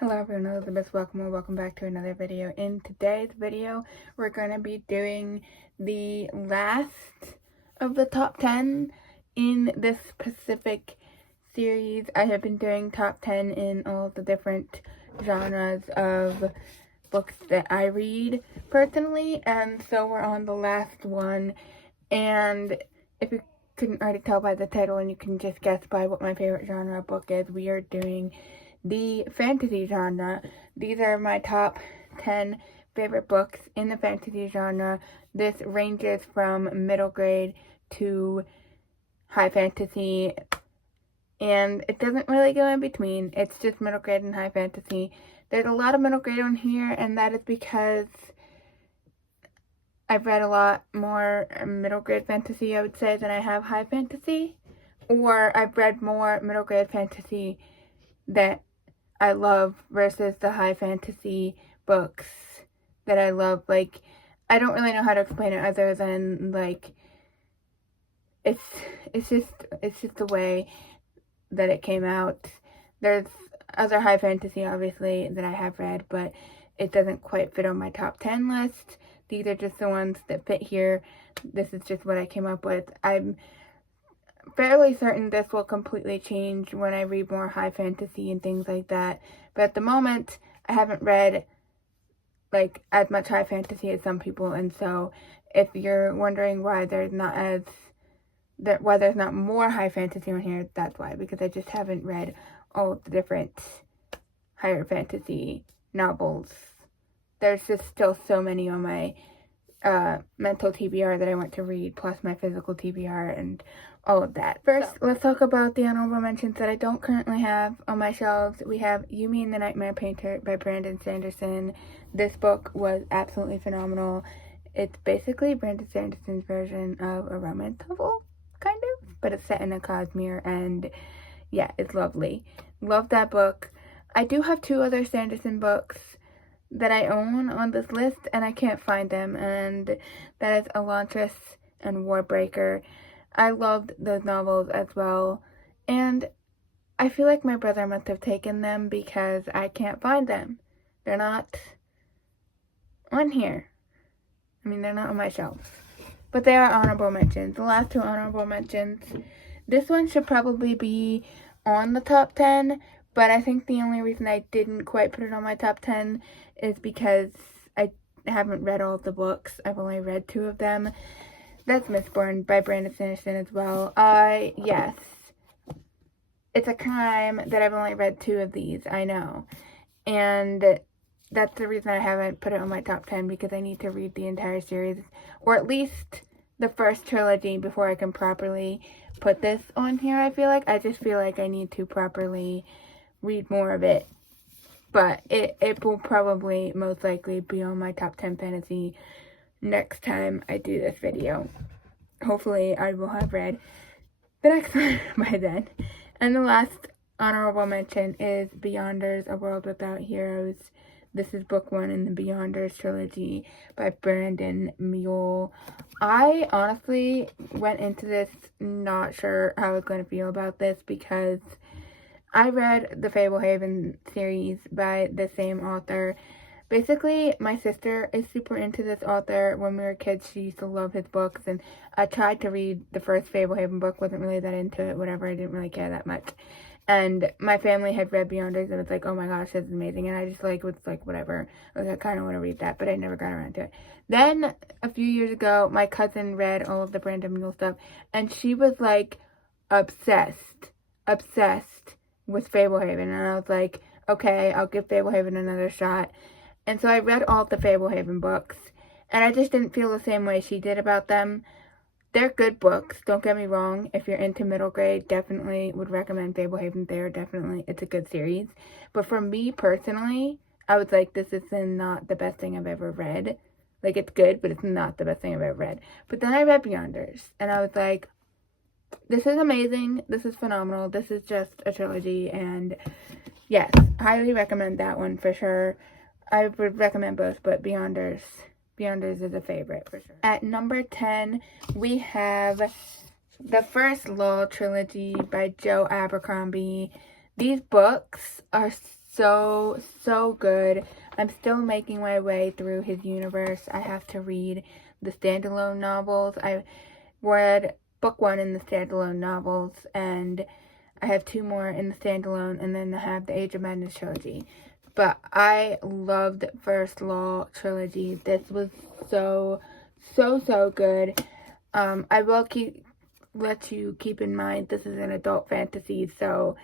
Hello everyone, Elizabeth. Welcome back to another video. In today's video, we're going to be doing the last of the top 10 in this specific series. I have been doing top 10 in all the different genres of books that I read personally, and so we're on the last one. And if you couldn't already tell by the title, and you can just guess by what my favorite genre book is, we are doing the fantasy genre. These are my top 10 favorite books in the fantasy genre. This ranges from middle grade to high fantasy, and it doesn't really go in between. It's just middle grade and high fantasy. There's a lot of middle grade on here, and that is because I've read a lot more middle grade fantasy, I would say, than I have high fantasy. Or I've read more middle grade fantasy that I love versus the high fantasy books that I love. Like, I don't really know how to explain it other than, like, it's just the way that it came out. There's other high fantasy, obviously, that I have read, but it doesn't quite fit on my top 10 list. These are just the ones that fit here. This is just what I came up with. I'm fairly certain this will completely change when I read more high fantasy and things like that. But at the moment, I haven't read like as much high fantasy as some people, and so if you're wondering why there's not more high fantasy on here, that's why, because I just haven't read all the different higher fantasy novels. There's just still so many on my mental TBR that I want to read, plus my physical TBR and all of that. First, let's talk about the honorable mentions that I don't currently have on my shelves. We have Yumi and the Nightmare Painter by Brandon Sanderson. This book was absolutely phenomenal. It's basically Brandon Sanderson's version of a romance novel, kind of, but it's set in a Cosmere, and yeah, it's lovely. Love that book. I do have two other Sanderson books that I own on this list, and I can't find them, and that is Elantris and Warbreaker. I loved those novels as well, and I feel like my brother must have taken them because I can't find them. They're not on here. I mean, they're not on my shelves. But they are honorable mentions. The last two honorable mentions. This one should probably be on the top 10, but I think the only reason I didn't quite put it on my top 10 is because I haven't read all of the books. I've only read two of them. That's Mistborn by Brandon Sanderson as well. Yes. It's a crime that I've only read two of these, I know. And that's the reason I haven't put it on my top 10, because I need to read the entire series, or at least the first trilogy, before I can properly put this on here, I feel like. I just feel like I need to properly read more of it. But it will probably most likely be on my top 10 fantasy next time I do this video. Hopefully I will have read the next one by then. And the last honorable mention is Beyonders, A World Without Heroes. This is book one in the Beyonders trilogy by Brandon Mule. I honestly went into this not sure how I was going to feel about this, because I read the Fablehaven series by the same author. Basically, my sister is super into this author. When we were kids, she used to love his books, and I tried to read the first Fablehaven book, wasn't really that into it, whatever, I didn't really care that much. And my family had read Beyonders, and it's like, oh my gosh, this is amazing, and I just was like, whatever, like, I kind of want to read that, but I never got around to it. Then, a few years ago, my cousin read all of the Brandon Mule stuff, and she was, like, obsessed with Fablehaven, and I was like, okay, I'll give Fablehaven another shot. And so I read all of the Fablehaven books, and I just didn't feel the same way she did about them. They're good books, don't get me wrong. If you're into middle grade, definitely would recommend Fablehaven. It's a good series. But for me personally, I was like, this is not the best thing I've ever read. Like, it's good, but it's not the best thing I've ever read. But then I read Beyonders, and I was like, this is amazing, this is phenomenal, this is just a trilogy, and yes, highly recommend that one for sure. I would recommend both, but Beyonders is a favorite for sure. At number 10, we have the first Law trilogy by Joe Abercrombie. These books are so, so good. I'm still making my way through his universe. I have to read the standalone novels. I read book 1 in the standalone novels, and I have 2 more in the standalone, and then I have the Age of Madness trilogy. But I loved First Law trilogy. This was so, so, so good. I will let you keep in mind this is an adult fantasy, so,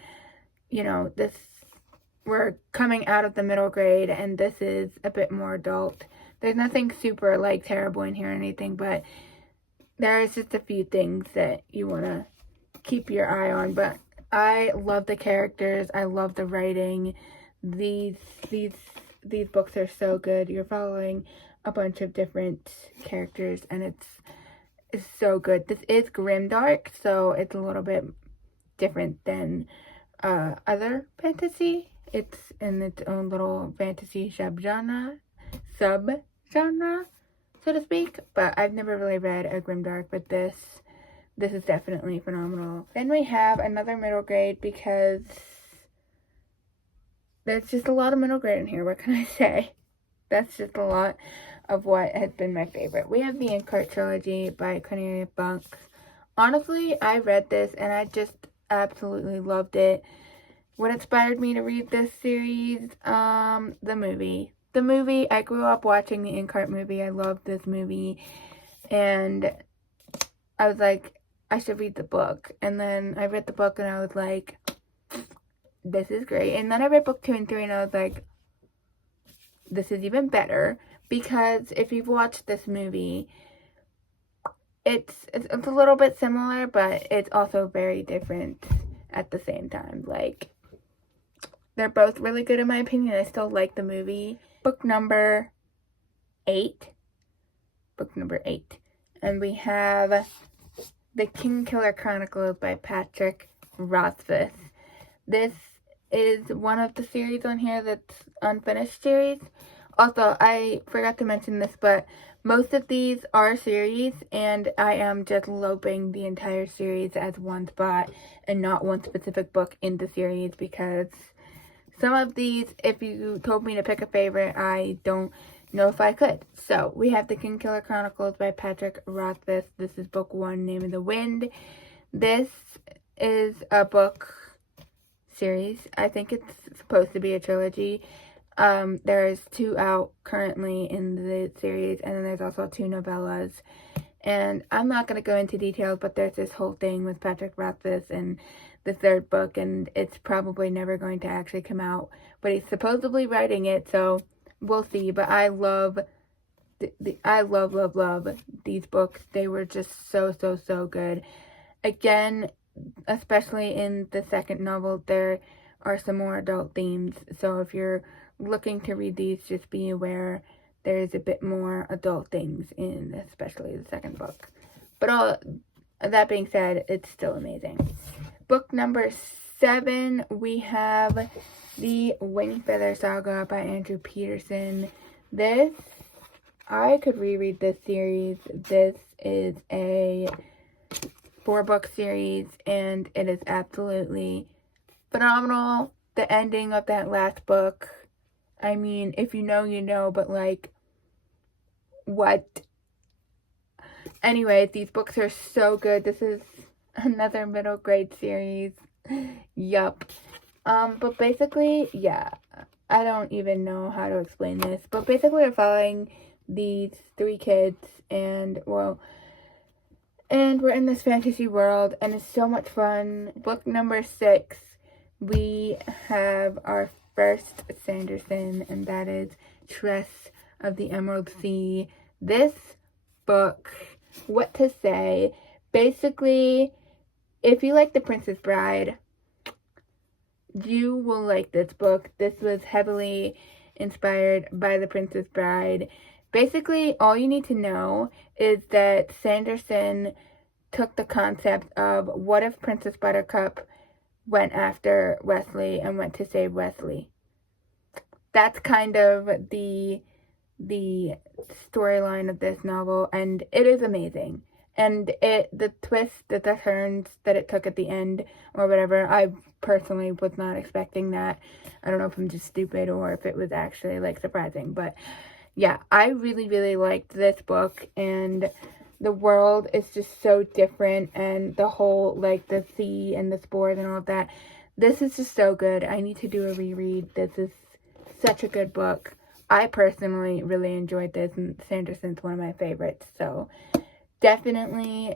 we're coming out of the middle grade, and this is a bit more adult. There's nothing super, terrible in here or anything, but there is just a few things that you want to keep your eye on. But I love the characters. I love the writing. These books are so good. You're following a bunch of different characters, and it's so good. This is grimdark, so it's a little bit different than other fantasy. It's in its own little fantasy subgenre, so to speak. But I've never really read a grimdark, but this is definitely phenomenal. Then we have another middle grade, because there's just a lot of middle grade in here. What can I say? That's just a lot of what has been my favorite. We have the Inkheart trilogy by Cornelia Funke. Honestly, I read this and I just absolutely loved it. What inspired me to read this series? The movie. I grew up watching the Inkheart movie. I loved this movie. And I was like, I should read the book. And then I read the book and I was like, this is great. And then I read book 2 and 3 and I was like, this is even better. Because if you've watched this movie, it's a little bit similar, but it's also very different at the same time. They're both really good in my opinion. I still like the movie. Book number 8. And we have The Kingkiller Chronicles by Patrick Rothfuss. This is one of the series on here that's unfinished series. Also, I forgot to mention this, but most of these are series, and I am just lumping the entire series as one spot and not one specific book in the series, because some of these, if you told me to pick a favorite, I don't know if I could. So, we have The Kingkiller Chronicles by Patrick Rothfuss. This is book 1, Name of the Wind. This is a book series. I think it's supposed to be a trilogy. There's 2 out currently in the series, and then there's also 2 novellas. And I'm not going to go into details, but there's this whole thing with Patrick Rothfuss and the 3rd book, and it's probably never going to actually come out. But he's supposedly writing it, so we'll see. But I love love these books. They were just so, so, so good. Again, especially in the 2nd novel, there are some more adult themes. So if you're looking to read these, just be aware there's a bit more adult things in especially the 2nd book. But all that being said, it's still amazing. Book number 7, we have the Wingfeather Saga by Andrew Peterson. I could reread this series. This is a 4-book series, and it is absolutely phenomenal. The ending of that last book, I mean, if you know, you know, but what? Anyway, these books are so good. This is another middle grade series. Yup. But basically, yeah, I don't even know how to explain this, but basically we're following these 3 kids, and we're in this fantasy world, and it's so much fun. Book number 6, we have our first Sanderson, and that is Tress of the Emerald Sea. This book, what to say? Basically, if you like The Princess Bride, you will like this book. This was heavily inspired by The Princess Bride. Basically, all you need to know is that Sanderson took the concept of what if Princess Buttercup went after Wesley and went to save Wesley. That's kind of the storyline of this novel, and it is amazing. And the twist, the turns that it took at the end or whatever, I personally was not expecting that. I don't know if I'm just stupid or if it was actually like surprising, but yeah, I really, really liked this book, and the world is just so different, and the whole, like, the sea and the spores and all of that. This is just so good. I need to do a reread. This is such a good book. I personally really enjoyed this, and Sanderson's one of my favorites, so definitely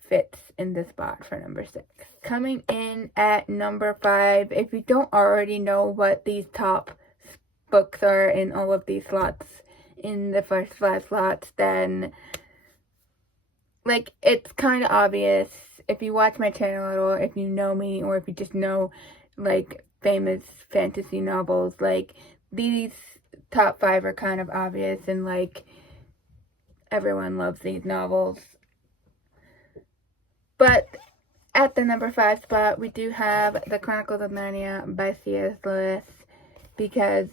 fits in the spot for number 6. Coming in at number 5, if you don't already know what these top books are in all of these slots, in the first 5 slots, then, like, it's kind of obvious. If you watch my channel at all, if you know me, or if you just know, like, famous fantasy novels, like, these top 5 are kind of obvious, and, like, everyone loves these novels. But at the number 5 spot, we do have The Chronicles of Narnia by C.S. Lewis, because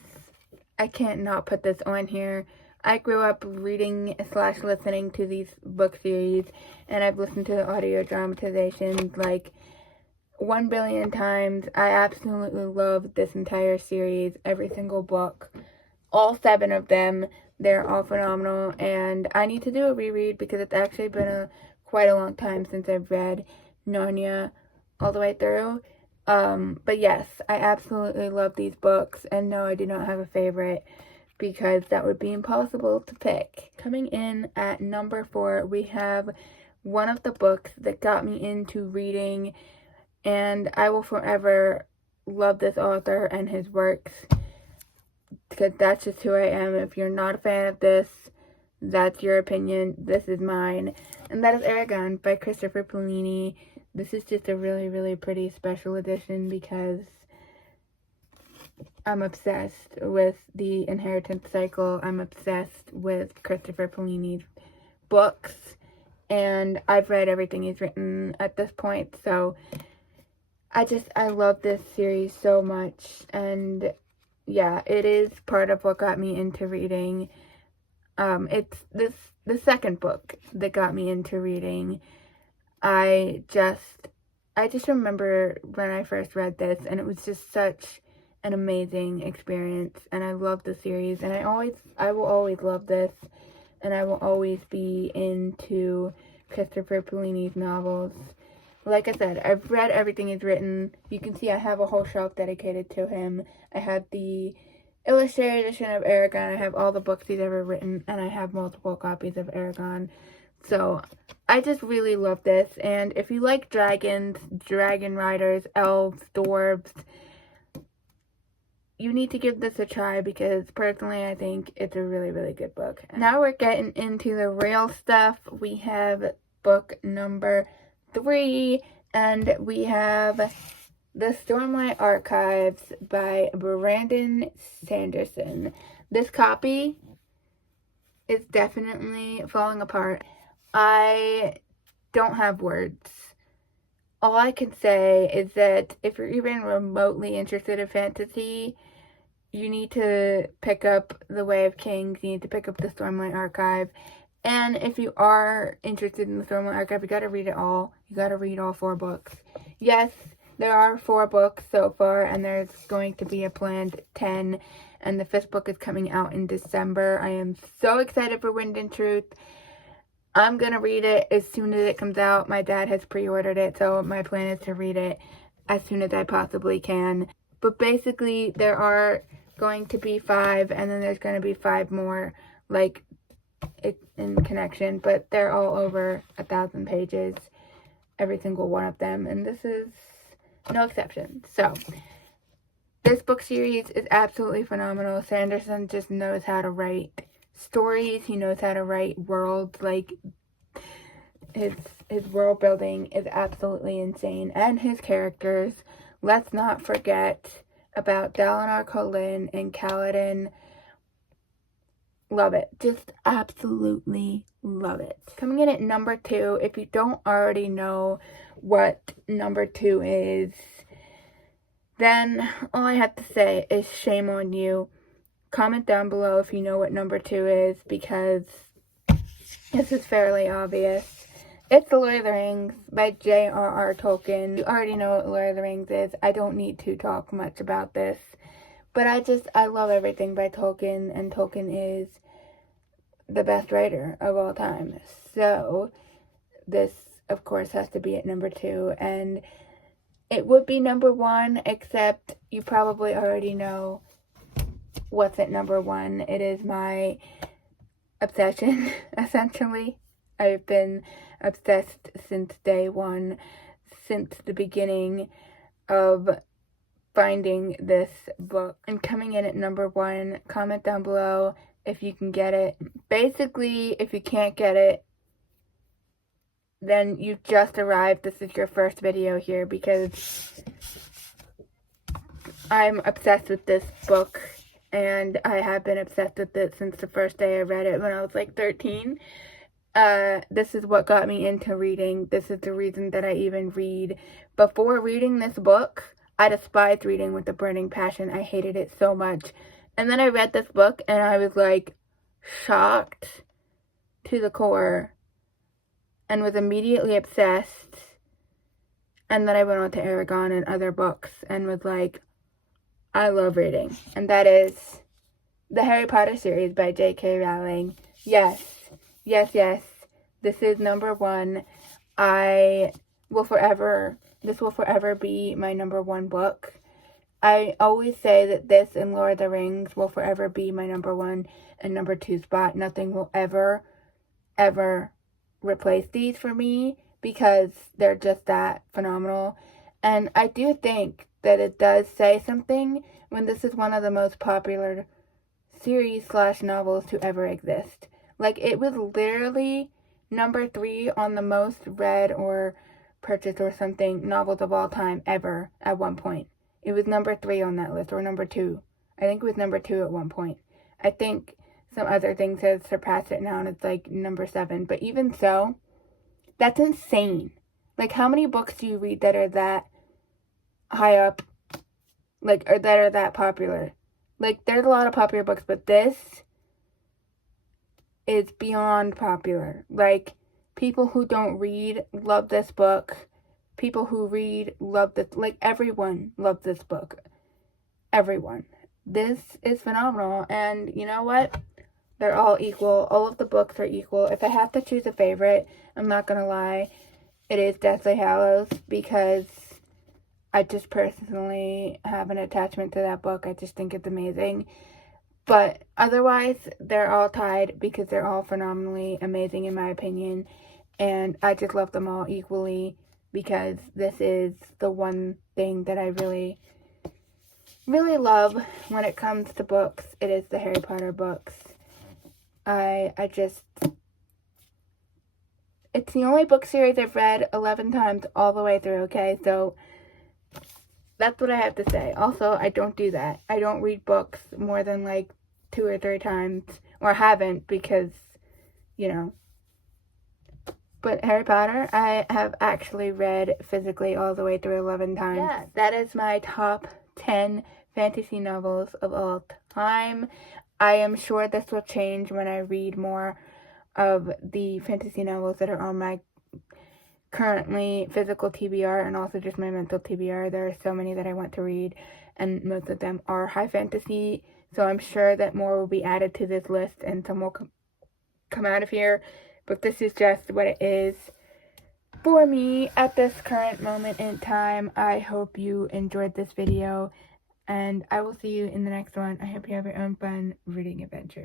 I can't not put this on here. I grew up reading / listening to these book series, and I've listened to the audio dramatizations like 1 billion times. I absolutely love this entire series, every single book, all 7 of them. They're all phenomenal, and I need to do a reread because it's actually been quite a long time since I've read Narnia all the way through. But yes, I absolutely love these books, and no, I do not have a favorite because that would be impossible to pick. Coming in at number 4, we have one of the books that got me into reading, and I will forever love this author and his works because that's just who I am. If you're not a fan of this, that's your opinion. This is mine. And that is Aragon by Christopher Paolini. This is just a really, really pretty special edition because I'm obsessed with the Inheritance Cycle. I'm obsessed with Christopher Paolini's books. And I've read everything he's written at this point. So I love this series so much. And yeah, it is part of what got me into reading. It's the second book that got me into reading. I just remember when I first read this, and it was just such an amazing experience, and I love the series, and I will always love this, and I will always be into Christopher Paolini's novels. Like I said, I've read everything he's written. You can see I have a whole shelf dedicated to him. I have the illustrated edition of Aragon. I have all the books he's ever written, and I have multiple copies of Aragon. So I just really love this. And if you like dragons, dragon riders, elves, dwarves, you need to give this a try because personally I think it's a really, really good book. Now we're getting into the real stuff. We have book number 3, and we have The Stormlight Archives by Brandon Sanderson. This copy is definitely falling apart. I don't have words. All I can say is that if you're even remotely interested in fantasy, you need to pick up The Way of Kings. You need to pick up The Stormlight Archive. And if you are interested in The Stormlight Archive, you gotta read it all. You gotta read all 4 books. Yes, there are 4 books so far, and there's going to be a planned 10, and the 5th book is coming out in December. I am so excited for Wind and Truth. I'm gonna read it as soon as it comes out. My dad has pre-ordered it, so my plan is to read it as soon as I possibly can. But basically, there are going to be 5, and then there's going to be 5 more, like, in connection, but they're all over 1,000 pages, every single one of them, and this is no exception. So this book series is absolutely phenomenal. Sanderson just knows how to write stories. He knows how to write worlds. Like, his world building is absolutely insane, and his characters. Let's not forget about Dalinar Kholin and Kaladin. Love it. Just absolutely love it. Coming in at number 2, if you don't already know what number 2 is, then all I have to say is shame on you. Comment down below if you know what number 2 is, because This is fairly obvious. It's The Lord of the Rings by J.R.R. Tolkien. You already know what Lord of the Rings is. I don't need to talk much about this. But I love everything by Tolkien, and Tolkien is the best writer of all time. So, this, of course, has to be at number 2. And it would be number 1, except you probably already know what's at number 1. It is my obsession, essentially. I've been obsessed since day 1, since the beginning of finding this book. And coming in at number 1, comment down below if you can get it. Basically, if you can't get it, then you just arrived. This is your first video here because I'm obsessed with this book, and I have been obsessed with it since the first day I read it when I was like 13. This is what got me into reading. This is the reason that I even read. Before reading this book, I despised reading with a burning passion. I hated it so much. And then I read this book, and I was like shocked to the core and was immediately obsessed. And then I went on to Aragon and other books and was like, I love reading. And that is the Harry Potter series by J.K. Rowling. Yes. This is number 1. This will forever be my number 1 book. I always say that this and Lord of the Rings will forever be my number 1 and number 2 spot. Nothing will ever replace these for me because they're just that phenomenal. And I do think that it does say something when this is one of the most popular series/novels to ever exist. Like, it was literally number 3 on the most read or purchased or something novels of all time ever at one point. It was number 3 on that list, or number 2. I think it was number 2 at one point. I think some other things have surpassed it now, and it's like number 7. But even so, that's insane. Like, how many books do you read that are that high up, like, or that are that popular? Like, there's a lot of popular books, but this is beyond popular. Like, people who don't read love this book. People who read love this. Like, everyone loves this book. Everyone. This is phenomenal. And you know what? They're all equal. All of the books are equal. If I have to choose a favorite, I'm not gonna lie, it is Deathly Hallows, because I just personally have an attachment to that book. I just think it's amazing. But otherwise, they're all tied because they're all phenomenally amazing in my opinion. And I just love them all equally because this is the one thing that I really, really love when it comes to books. It is the Harry Potter books. It's the only book series I've read 11 times all the way through, okay? So that's what I have to say. Also, I don't do that. I don't read books more than like 2 or 3 times, or haven't, because, you know. But Harry Potter, I have actually read physically all the way through 11 times. Yeah, that is my top 10 fantasy novels of all time. I am sure this will change when I read more of the fantasy novels that are on my currently physical TBR and also just my mental TBR. There are so many that I want to read, and most of them are high fantasy. So I'm sure that more will be added to this list and some will come out of here. But this is just what it is for me at this current moment in time. I hope you enjoyed this video, and I will see you in the next one. I hope you have your own fun reading adventure.